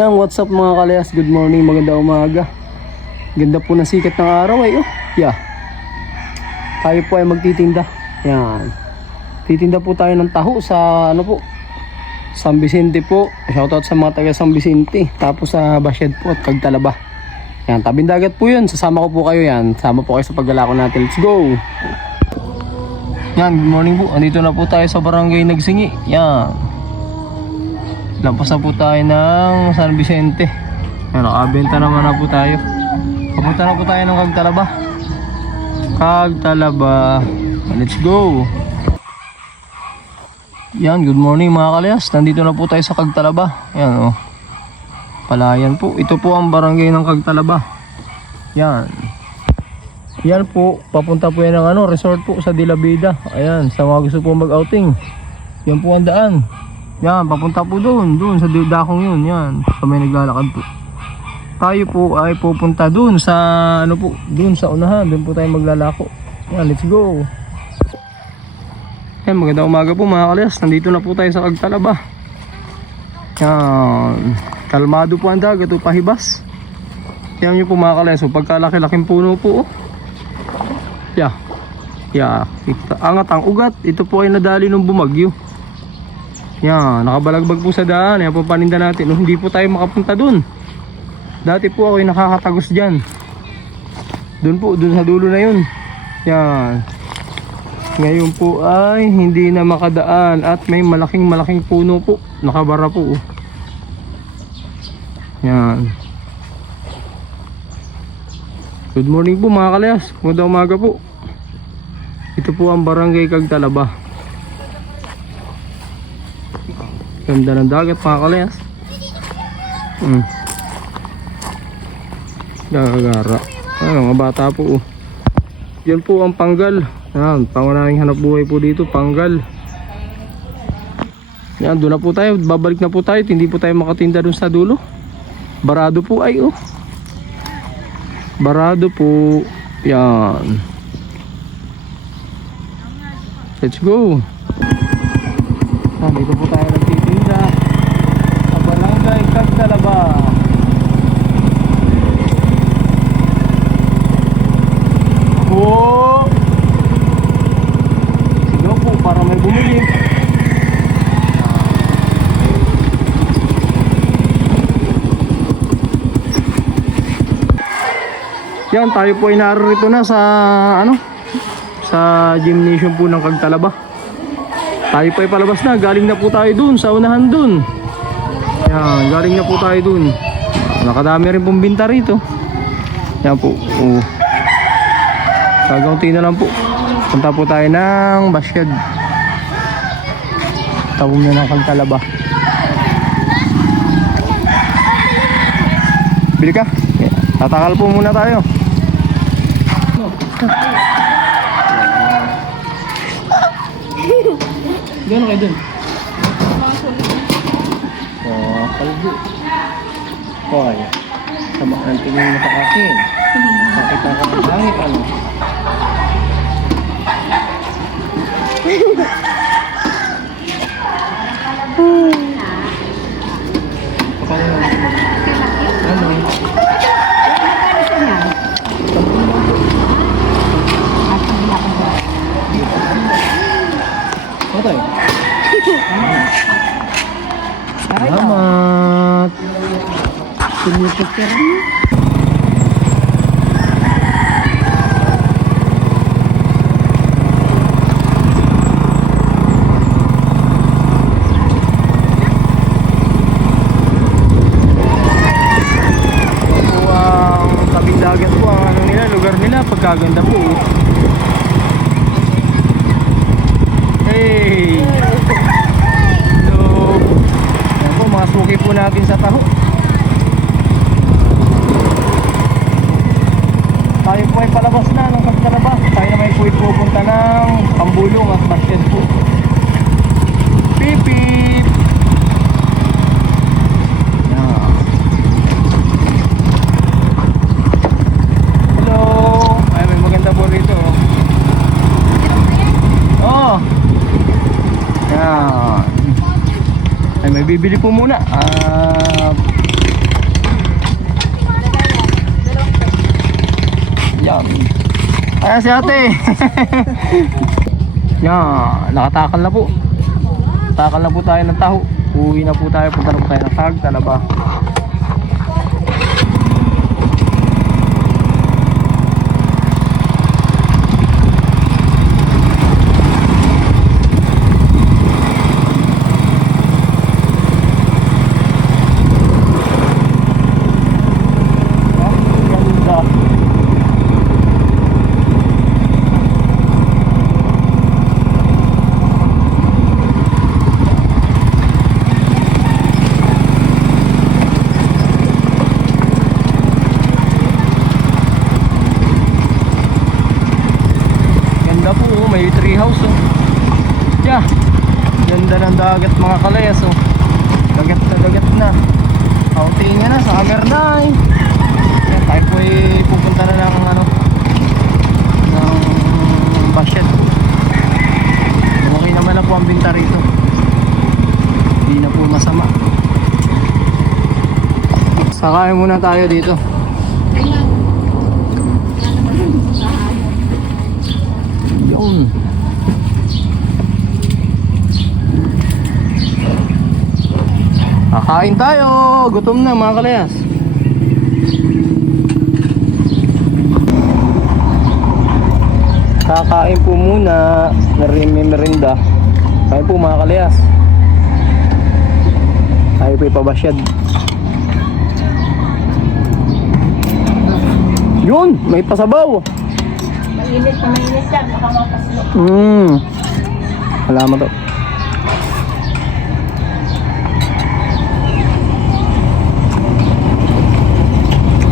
Yan, what's up mga kalayas? Good morning, maganda umaga. Ganda po ng sikat ng araw eh. Oh. Yeah. Tayo po ay magtitinda. Yan. Titinda po tayo ng taho sa ano po, San Vicente po. Shoutout sa mga taga San Vicente. Tapos sa Basyed po at Cagtalaba. Yan, tabing dagat po yun. Sasama ko po kayo yan. Sama po kayo sa paglalako natin. Let's go! Yan, good morning po. Andito na po tayo sa barangay Nagsingi. Yan. Lampas na po tayo ng San Vicente. Yan, nakabenta naman na po tayo. Papunta na po tayo ng Cagtalaba. Cagtalaba. Let's go! Yan, good morning mga kalayas. Nandito na po tayo sa Cagtalaba. Yan, oh. Palayan po. Ito po ang barangay ng Cagtalaba. Yan. Yan po, papunta po yan ng ano, resort po sa De La Vida. Ayan, sa mga gusto po mag-outing. Yan po ang daan. Yan, papunta po doon sa dakong yun. Yan, sa may naglalakad po. Tayo po ay pupunta doon sa ano po, doon sa unahan. Doon po tayo maglalako. Yan, let's go. Yan, magandang umaga po mga kalayas. Nandito na po tayo sa Cagtalaba. Yan, kalmado po ang dagat o pahibas. Yan nyo po mga kalayas. So, pagkalaki-laking puno po. Yeah. Yeah. Angat ang ugat. Ito po ay nadali nung bumagyo. Yan. Nakabalagbag po sa daan. Yan po paninda natin. Hindi po tayo makapunta dun. Dati po ako ay nakakatagos dyan. Dun po. Dun sa dulo na yun. Yan. Ngayon po ay hindi na makadaan. At may malaking puno po. Nakabara po. Yan. Good morning po mga kalayas. Magandang umaga po. Ito po ang barangay Cagtalaba. Ganda ng dagat mga kalayas. Gagara. Mga bata po. Yan po ang panggal. Yan, pangunahing hanap buhay po dito, panggal. Yan, doon na po tayo. Babalik na po tayo. Hindi po tayo makatinda doon sa dulo. Barado po ay oh. Barado po. Yan. Let's go. Dito po tayo nagtitinda sa barangay Cagtalaba. Oh! Sigaw po para may bumili. Yan, tayo po ay narito na sa ano, sa gymnasium po ng Cagtalaba. Tayo po ay palabas na, galing na po tayo dun sa unahan dun. Yan, galing na po tayo dun. Nakadami rin pong binta rito. Yan po. Oh. Gagaunti na lang po. Punta po tayo ng Basyed. Tabong na ng Cagtalaba. Bili ka? Tatakal po muna tayo. Gano'n kayo dun? Oh, kalbo. Hoy, sama ang tingin mo sa akin. Bakit ako ng langit, ano? Selamat. Picture. Tabing dagat po ang ano nila, lugar nila, pagkaganda po. Hey. Masuki po natin sa taho. Tayo po ay palabas na ng Cagtalaba. Tayo naman po ay pupunta ng Pambulong at Basyed po. Pip pip. Yeah. Hello. Ay, may maganda po rito. Oh. Yeah. Ay, may bibili po muna. Yan. Ayan si ate. Yan, nakatakal na po. Takal na po tayo ng taho. Uwi na po tayo, punta na po tayo ng Tag, Talaba. May tree house oh. Yeah. Ganda ng dagat mga kalayas oh. Dagat na. Kauntiin nga na sa Amernay. Yan, tayo po ay pupunta na ng ano, ng Basyad. Okay naman na po ang binta rito. Hindi na po masama. Sakain muna tayo dito. Yun. Kakain tayo. Gutom na mga kalayas. Kakain po muna. Merinda. Kain po mga kalayas. Tayo po ipabasyad. Yun. May pasabaw. Mainit na mainit yan, baka mapaslo. Wala mo to.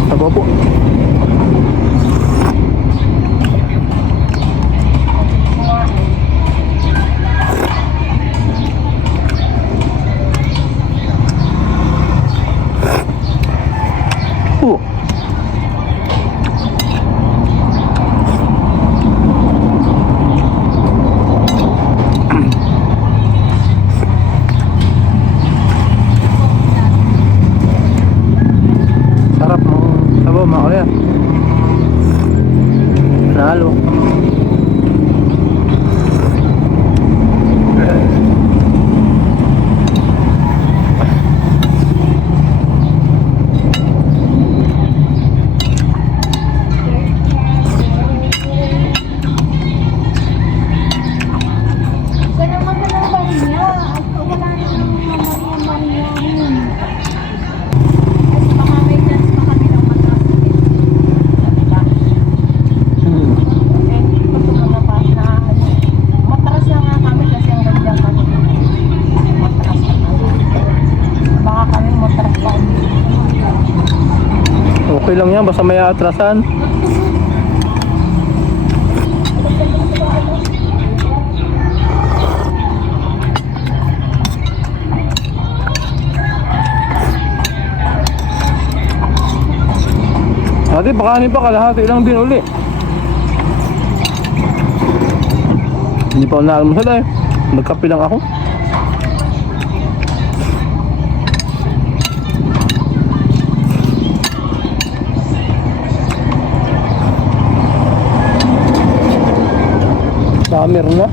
Tabo po. Nalo. Okay lang yan, basta may atrasan. Ate, bakanin pa kalahati lang din uli. Hindi pa ako naalmusal eh. Nagkape lang ako. Summer na.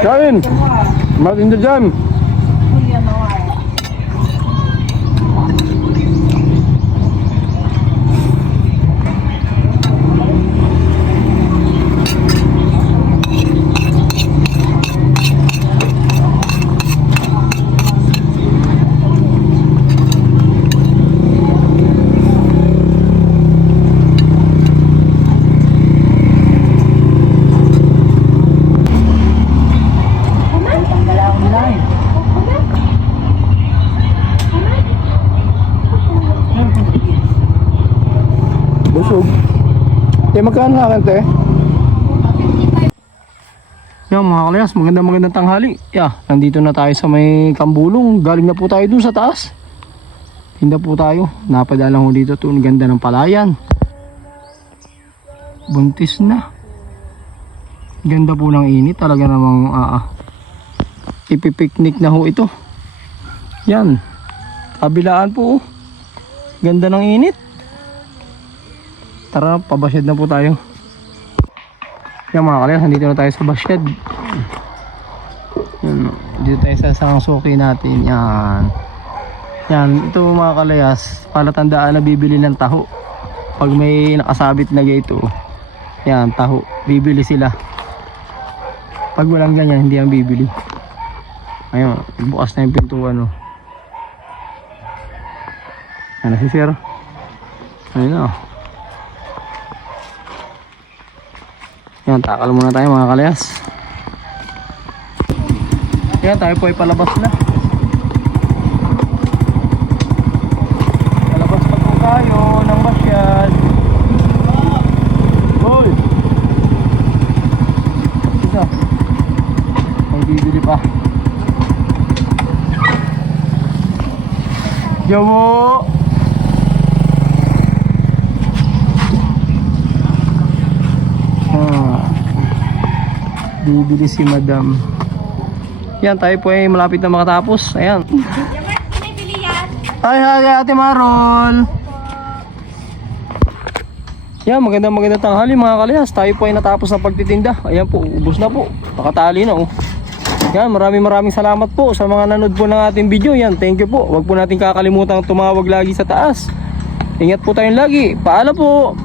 Kain! Martin the jam! magkano sa akin, te? Yan mga kalayas, magandang tanghali. Nandito na tayo sa may Kambulong. Galing na po tayo dun sa taas. Tinda po tayo. Napadala ko dito to. Ang ganda ng palayan. Buntis na. Ganda po ng init. Talaga namang ipipiknik na ho ito. Yan. Kabilaan po. Ganda ng init. Tara, pabasyad na po tayo. Yan mga kalayas, nandito na tayo sa basyad. Yan, dito tayo sa isang suki natin. Yan. Yan, ito mga kalayas, palatandaan na bibili ng taho. Pag may nakasabit na gate, yan, taho, bibili sila. Pag walang ganyan, hindi ang bibili. Ayun, bukas na yung pintuan. Ano si sir? Ayun na. Yan, takal muna tayo mga kalayas. Yan, tayo po ay palabas na. Palabas pa po tayo ng basyad. Hoy! Isa. May bibili pa. Yawo! Bibili si madam. Yan, tayo po ay malapit na makatapos. Ayan. Hi Ate Marol. Yan, magandang tanghali mga kalayas. Tayo po ay natapos na pagtitinda. Ayan po, ubos na po. Nakatali na Yan, maraming salamat po sa mga nanood po ng ating video. Yan, thank you po. Huwag po natin kakalimutan tumawag lagi sa taas. Ingat po tayong lagi. Paalam po.